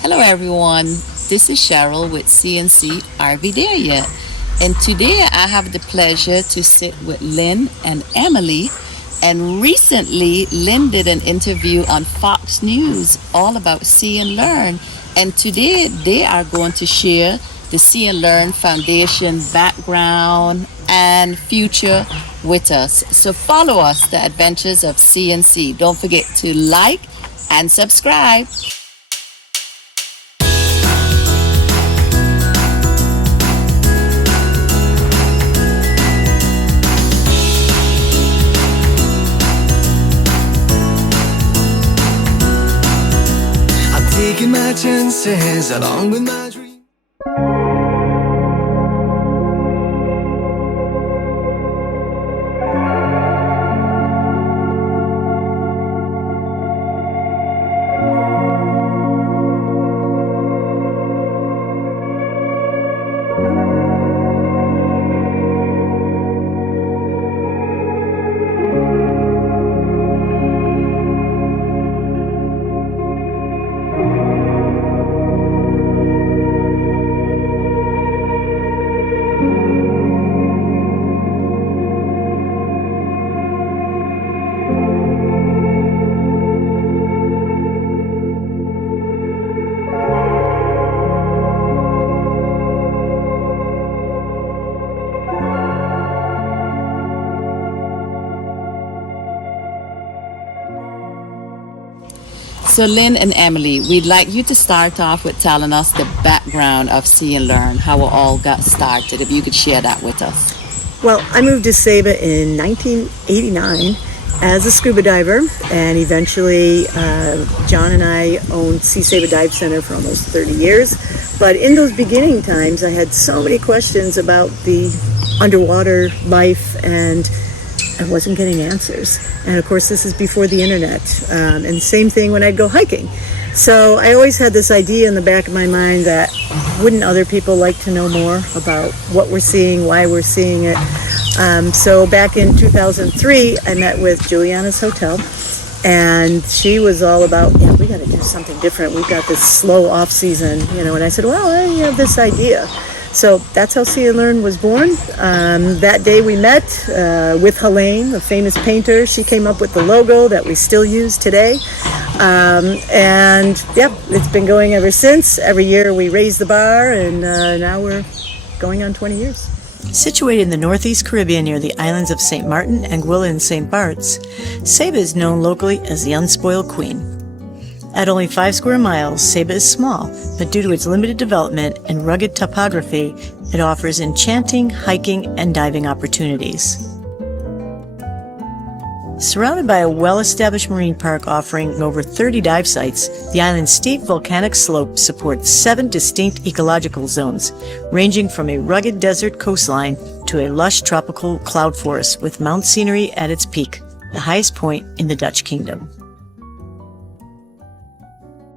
Hello everyone, this is Cheryl with CNC RV There Yet? And today I have the pleasure to sit with Lynn and Emily. And recently, Lynn did an interview on Fox News all about See and Learn. And today they are going to share the See and Learn Foundation background and future with us. So follow us, the adventures of CNC. Don't forget to like and subscribe. Taking my chances along with my dream. So Lynn and Emily, we'd like you to start off with telling us the background of See and Learn, how it all got started, if you could share that with us. Well, I moved to Saba in 1989 as a scuba diver, and eventually John and I owned Sea Saba Dive Center for almost 30 years. But in those beginning times, I had so many questions about the underwater life, and I wasn't getting answers. And of course, this is before the internet. And same thing when I'd go hiking. So I always had this idea in the back of my mind that wouldn't other people like to know more about what we're seeing, why we're seeing it. So back in 2003, I met with Juliana's Hotel, and she was all about, yeah, we got to do something different. We've got this slow off season, and I said, well, I have this idea. So that's how See and Learn was born. That day we met with Helene, a famous painter. She came up with the logo that we still use today. And yeah, it's been going ever since. Every year we raise the bar, and now we're going on 20 years. Situated in the Northeast Caribbean near the islands of St. Martin, Anguilla, and St. Bart's, Saba is known locally as the Unspoiled Queen. At only 5 square miles, Saba is small, but due to its limited development and rugged topography, it offers enchanting hiking and diving opportunities. Surrounded by a well-established marine park offering over 30 dive sites, the island's steep volcanic slopes support 7 distinct ecological zones, ranging from a rugged desert coastline to a lush tropical cloud forest with Mount Scenery at its peak, the highest point in the Dutch Kingdom.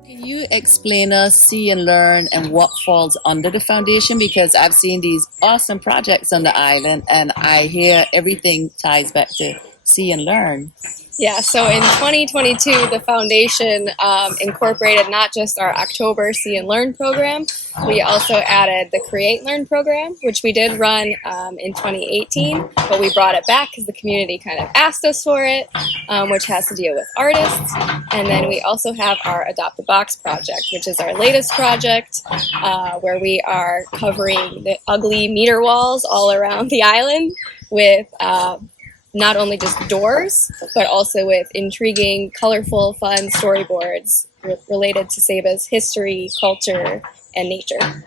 Can you explain us See and Learn and what falls under the foundation? Because I've seen these awesome projects on the island, and I hear everything ties back to See and Learn. Yeah, so in 2022, the foundation incorporated not just our October See and Learn program, we also added the Create Learn program, which we did run in 2018, but we brought it back because the community kind of asked us for it, which has to deal with artists. And then we also have our Adopt a Box project, which is our latest project, where we are covering the ugly meter walls all around the island with not only just doors, but also with intriguing, colorful, fun storyboards related to Saba's history, culture, and nature.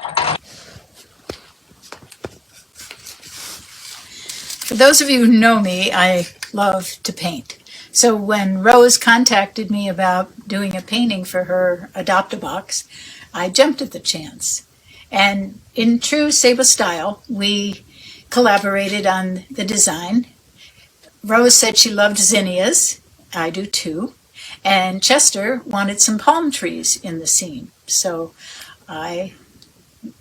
For those of you who know me, I love to paint. So when Rose contacted me about doing a painting for her Adopt-A-Box, I jumped at the chance. And in true Saba style, we collaborated on the design. Rose said she loved zinnias. I do too. And Chester wanted some palm trees in the scene. So I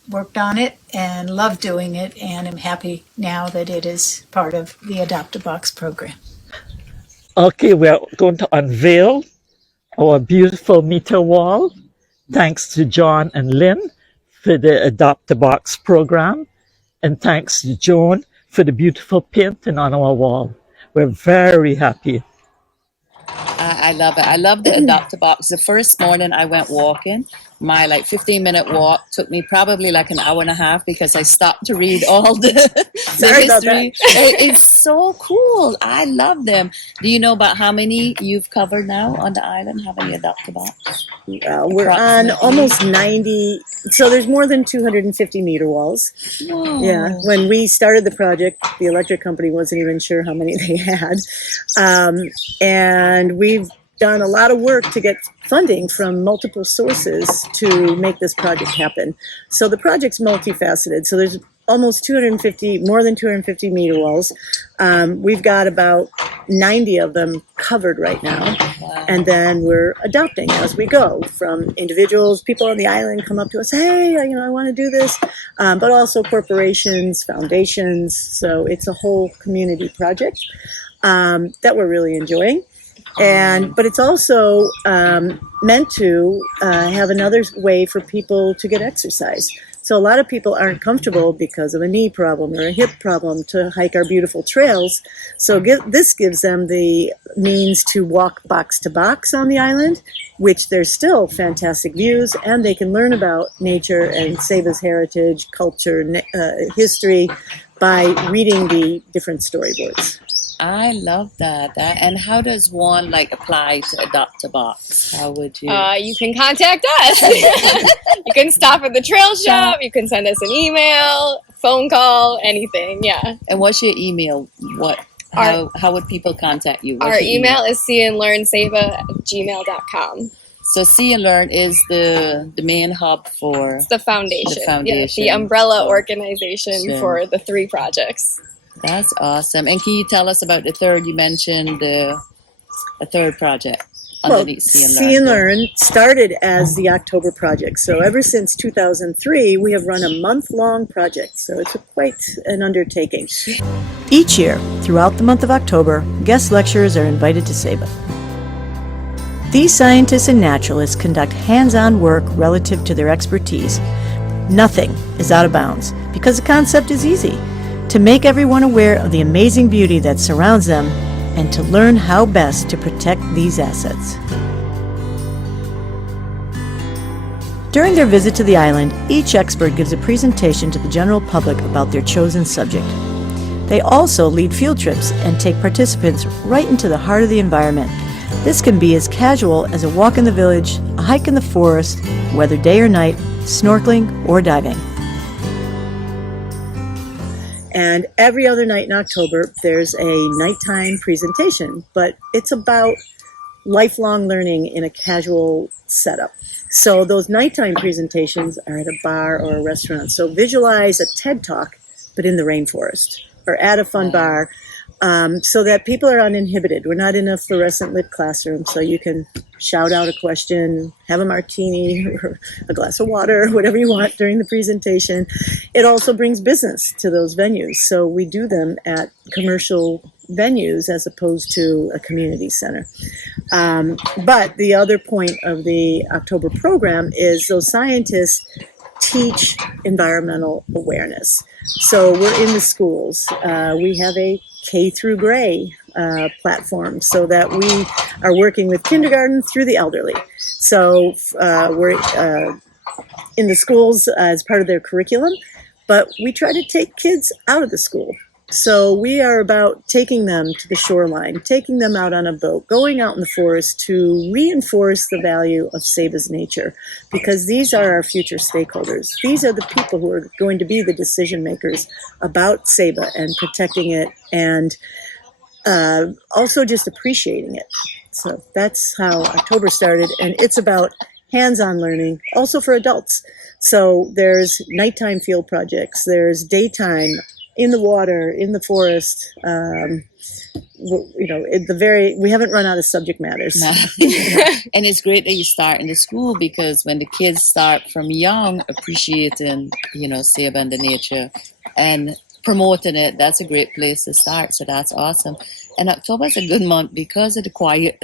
worked on it and love doing it, and I'm happy now that it is part of the Adopt-A-Box program. Okay, we're going to unveil our beautiful meter wall. Thanks to John and Lynn for the Adopt a Box program. And thanks to Joan for the beautiful painting on our wall. We're very happy. I love it. I love the Adopt a Box. The first morning I went walking, my like 15-minute walk took me probably like an hour and a half because I stopped to read all the Sorry about that. history. It's so cool. I love them. Do you know about how many you've covered now on the island? How many Adopt a Box? We're on almost 90. So there's more than 250 meter walls. Whoa. Yeah. When we started the project, the electric company wasn't even sure how many they had. And we've done a lot of work to get funding from multiple sources to make this project happen. So the project's multifaceted. So there's almost 250, more than 250 meter walls. We've got about 90 of them covered right now. Wow. And then we're adopting as we go from individuals. People on the island come up to us, hey, I want to do this, but also corporations, foundations. So it's a whole community project that we're really enjoying. But it's also meant to have another way for people to get exercise. So a lot of people aren't comfortable because of a knee problem or a hip problem to hike our beautiful trails. So this gives them the means to walk box to box on the island, which there's still fantastic views, and they can learn about nature and Saba's heritage, culture, history by reading the different storyboards. I love that. And how does one like apply to Adopt a Box? How would you? You can contact us. You can stop at the trail shop. You can send us an email, phone call, anything. Yeah. And what's your email? How would people contact you? Our email is seeandlearnsaba@gmail.com. So See and Learn is the main hub for It's the foundation. The foundation. Yeah, the umbrella organization for the 3 projects. That's awesome. And can you tell us about the third? You mentioned a third project underneath See and Learn started as the October project. So ever since 2003, we have run a month-long project. So it's quite an undertaking. Each year, throughout the month of October, guest lecturers are invited to Saba. These scientists and naturalists conduct hands-on work relative to their expertise. Nothing is out of bounds because the concept is easy: to make everyone aware of the amazing beauty that surrounds them and to learn how best to protect these assets. During their visit to the island, each expert gives a presentation to the general public about their chosen subject. They also lead field trips and take participants right into the heart of the environment. This can be as casual as a walk in the village, a hike in the forest, whether day or night, snorkeling or diving. And every other night in October, there's a nighttime presentation, but it's about lifelong learning in a casual setup. So those nighttime presentations are at a bar or a restaurant. So visualize a TED Talk, but in the rainforest or at a fun bar, so that people are uninhibited. We're not in a fluorescent lit classroom, so you can shout out a question, have a martini or a glass of water, whatever you want during the presentation. It also brings business to those venues. So we do them at commercial venues as opposed to a community center. But the other point of the October program is those scientists teach environmental awareness. So we're in the schools. We have a K through Gray platform so that we are working with kindergarten through the elderly. So we're in the schools as part of their curriculum, but we try to take kids out of the school. So we are about taking them to the shoreline, taking them out on a boat, going out in the forest to reinforce the value of Saba's nature, because these are our future stakeholders. These are the people who are going to be the decision makers about Saba and protecting it, and also just appreciating it. So that's how October started, and it's about hands-on learning, also for adults. So there's nighttime field projects, there's daytime in the water, in the forest. We haven't run out of subject matters. No. And it's great that you start in the school, because when the kids start from young appreciating, Saba and the nature and promoting it, that's a great place to start. So that's awesome. And October is a good month because of the quiet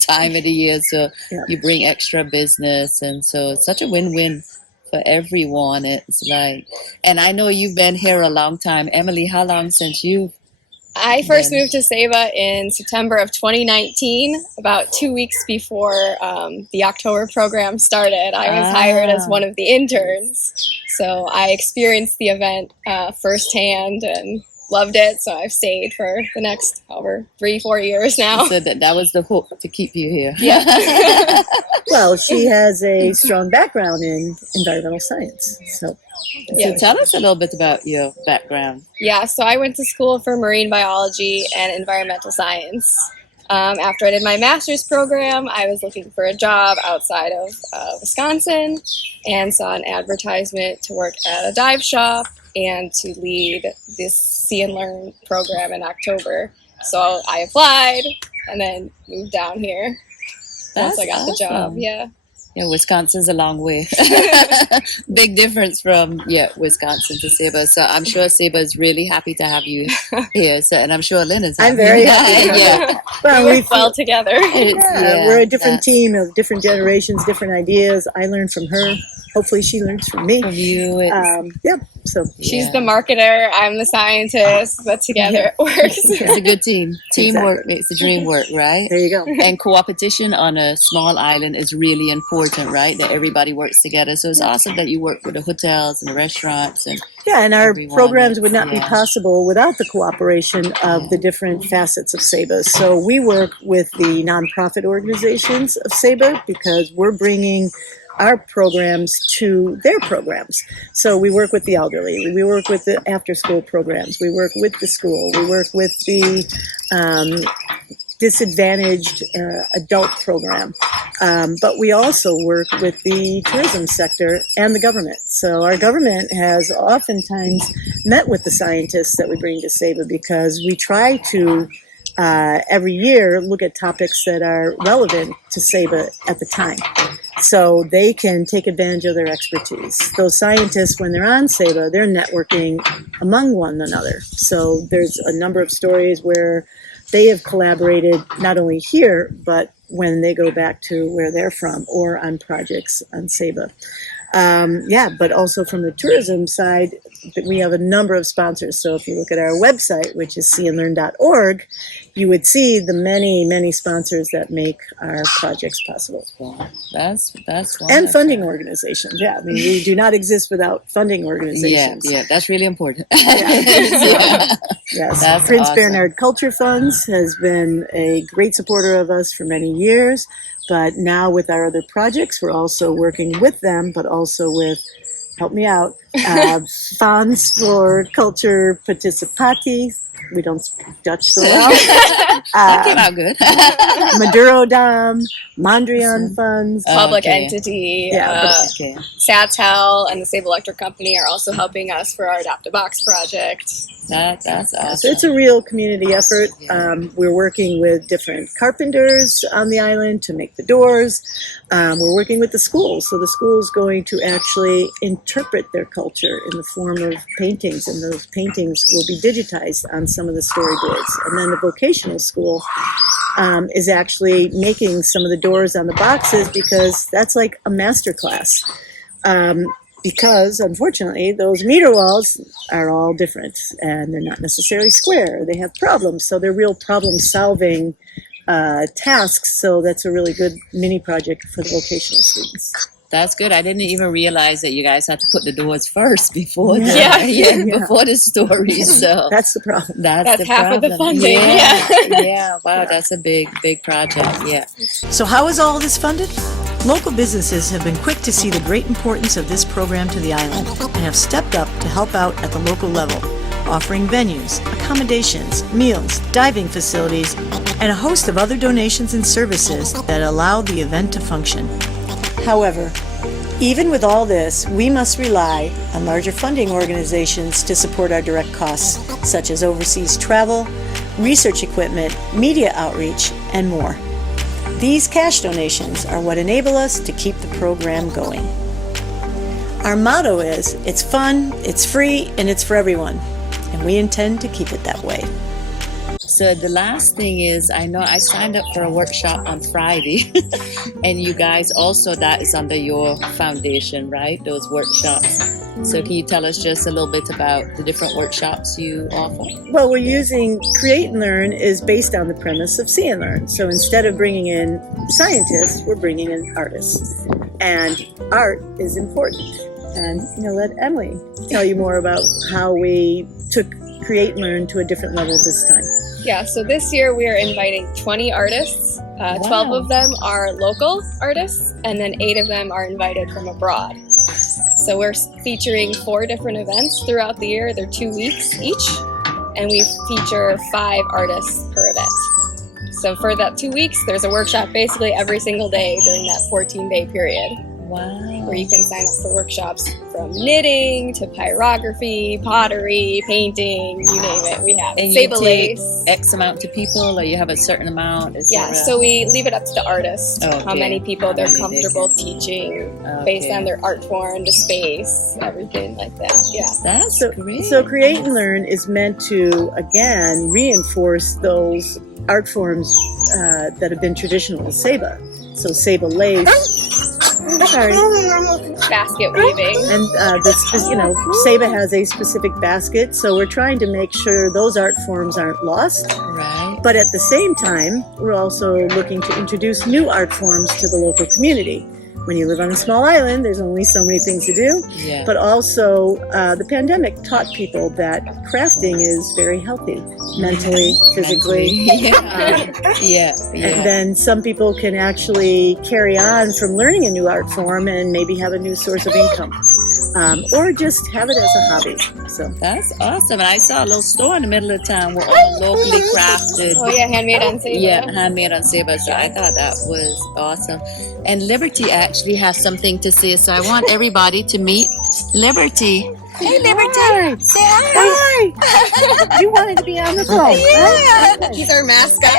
time of the year. So Yeah. you bring extra business. And so it's such a win-win for everyone. It's like, and I know you've been here a long time. Emily, how long since you've I first been? moved to Saba in September of 2019, about 2 weeks before the October program started. I was hired as one of the interns, so I experienced the event firsthand and loved it. So I've stayed for the next 3-4 years now. So that was the hook to keep you here. Yeah. Well, she has a strong background in environmental science. So So tell us a little bit about your background. Yeah, so I went to school for marine biology and environmental science. After I did my master's program, I was looking for a job outside of Wisconsin and saw an advertisement to work at a dive shop and to lead this See and Learn program in October. So I applied and then moved down here once I got the job. Yeah. Yeah, Wisconsin's a long way. Big difference from Wisconsin to Saba. So I'm sure Saba is really happy to have you here. So, and I'm sure Lynn is happy. I'm very happy. Yeah. Well, We work well together. we're a different team of different generations, different ideas. I learned from her. Hopefully she learns from me. From you. So She's the marketer, I'm the scientist, but together it works. It's a good team. Teamwork Exactly. makes the dream work, right? there you go. And co-opetition on a small island is really important, right? That everybody works together. So it's awesome that you work with the hotels and the restaurants and Yeah, and our everyone. programs would not be Yeah. possible without the cooperation of the different facets of Saba. So we work with the nonprofit organizations of Saba because we're bringing our programs to their programs. So we work with the elderly, we work with the after-school programs, we work with the school, we work with the disadvantaged adult program. But we also work with the tourism sector and the government. So our government has oftentimes met with the scientists that we bring to Saba because we try to every year look at topics that are relevant to Saba at the time. So they can take advantage of their expertise. Those scientists, when they're on Saba, they're networking among one another. So there's a number of stories where they have collaborated not only here, but when they go back to where they're from or on projects on Saba. But also from the tourism side, we have a number of sponsors. So if you look at our website, which is seeandlearn.org, you would see the many, many sponsors that make our projects possible. That's wonderful. And funding organizations. Yeah, I mean, we do not exist without funding organizations. Yeah, that's really important. Yes, That's Prince awesome. Bernhard Culture Funds has been a great supporter of us for many years, but now with our other projects, we're also working with them, but also with, help me out, Fonds for Culture Participati. We don't speak Dutch so well. That came out good. Maduro Dam, Mondrian Funds. Public Okay. entity, Okay. Satel and the Saba Electric Company are also helping us for our Adopt a Box project. That's awesome. So it's a real community effort. We're working with different carpenters on the island to make the doors. We're working with the schools. So the school is going to actually interpret their culture in the form of paintings, and those paintings will be digitized on some of the storyboards. And then the vocational school is actually making some of the doors on the boxes because that's like a master class. Because, unfortunately, those meter walls are all different, and they're not necessarily square. They have problems, so they're real problem-solving tasks, so that's a really good mini project for the vocational students. That's good. I didn't even realize that you guys had to put the doors first before Yeah. before the stories. So That's the problem. that's the half of the problem. funding, Yeah. Wow, that's a big project. Yeah. So how is all this funded? Local businesses have been quick to see the great importance of this program to the island and have stepped up to help out at the local level, offering venues, accommodations, meals, diving facilities, and a host of other donations and services that allow the event to function. However, even with all this, we must rely on larger funding organizations to support our direct costs, such as overseas travel, research equipment, media outreach, and more. These cash donations are what enable us to keep the program going. Our motto is, it's fun, it's free, and it's for everyone, and we intend to keep it that way. So the last thing is, I know I signed up for a workshop on Friday, and you guys also, that is under your foundation, right? Those workshops. So can you tell us just a little bit about the different workshops you offer? Well, we're using Create and Learn is based on the premise of See and Learn. So instead of bringing in scientists, we're bringing in artists. And art is important. And let Emily tell you more about how we took Create and Learn to a different level this time. Yeah, so this year we are inviting 20 artists. 12 of them are local artists, and then 8 of them are invited from abroad. So we're featuring 4 different events throughout the year. They're 2 weeks each, and we feature 5 artists per event. So for that 2 weeks, there's a workshop basically every single day during that 14-day period. Wow. Where you can sign up for workshops from knitting to pyrography, pottery, painting, you name it. We have And you Saba take lace. X amount to people, or you have a certain amount? Is Yeah, there a- so we leave it up to the artist, how Okay. many people they're How many they comfortable teaching based Okay. on their art form, the space, everything like that. Yeah. That's So, great. so Create and Learn is meant to, again, reinforce those art forms that have been traditional to Saba. So Saba lace, sorry, Basket weaving. and Saba has a specific basket. So we're trying to make sure those art forms aren't lost. Right. But at the same time, we're also looking to introduce new art forms to the local community. When you live on a small island, there's only so many things to do. Yeah. But also, the pandemic taught people that crafting is very healthy, mentally, physically. Yeah. And then some people can actually carry on from learning a new art form and maybe have a new source of income. Or just have it as a hobby. So That's awesome. And I saw a little store in the middle of town with all locally crafted. Oh yeah, handmade on Saba. Yeah, handmade on Saba. So I thought that was awesome. And Liberty actually has something to say. So I want everybody to meet Liberty. Hey, Liberty. Say hi. hi! You wanted to be on the phone. Yeah. He's our mascot.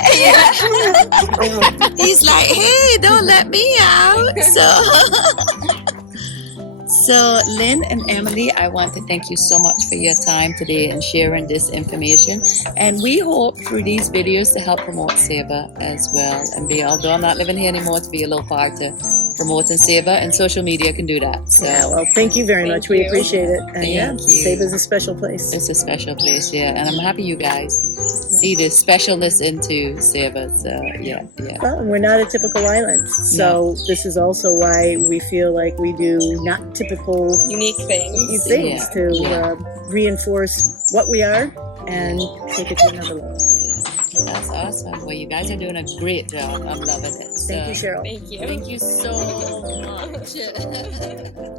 He's like, hey, don't let me out. So, Lynn and Emily, I want to thank you so much for your time today and sharing this information. And we hope through these videos to help promote Saba as well. And although I'm not living here anymore, to be a little part to promoting Saba, and social media can do that. So, Well, thank you very much. We you. appreciate it. And Thank you. Saba's a special place. it's a special place, yeah. And I'm happy you guys see the specialness into Saba. So, yeah. Well, and we're not a typical island. So this is also why we feel like we do not typical Unique things. things Yeah, to yeah. Reinforce what we are and take it to another level. That's awesome. Well, you guys are doing a great job. I'm loving it. Thank you, Cheryl. Thank you. Thank you so much.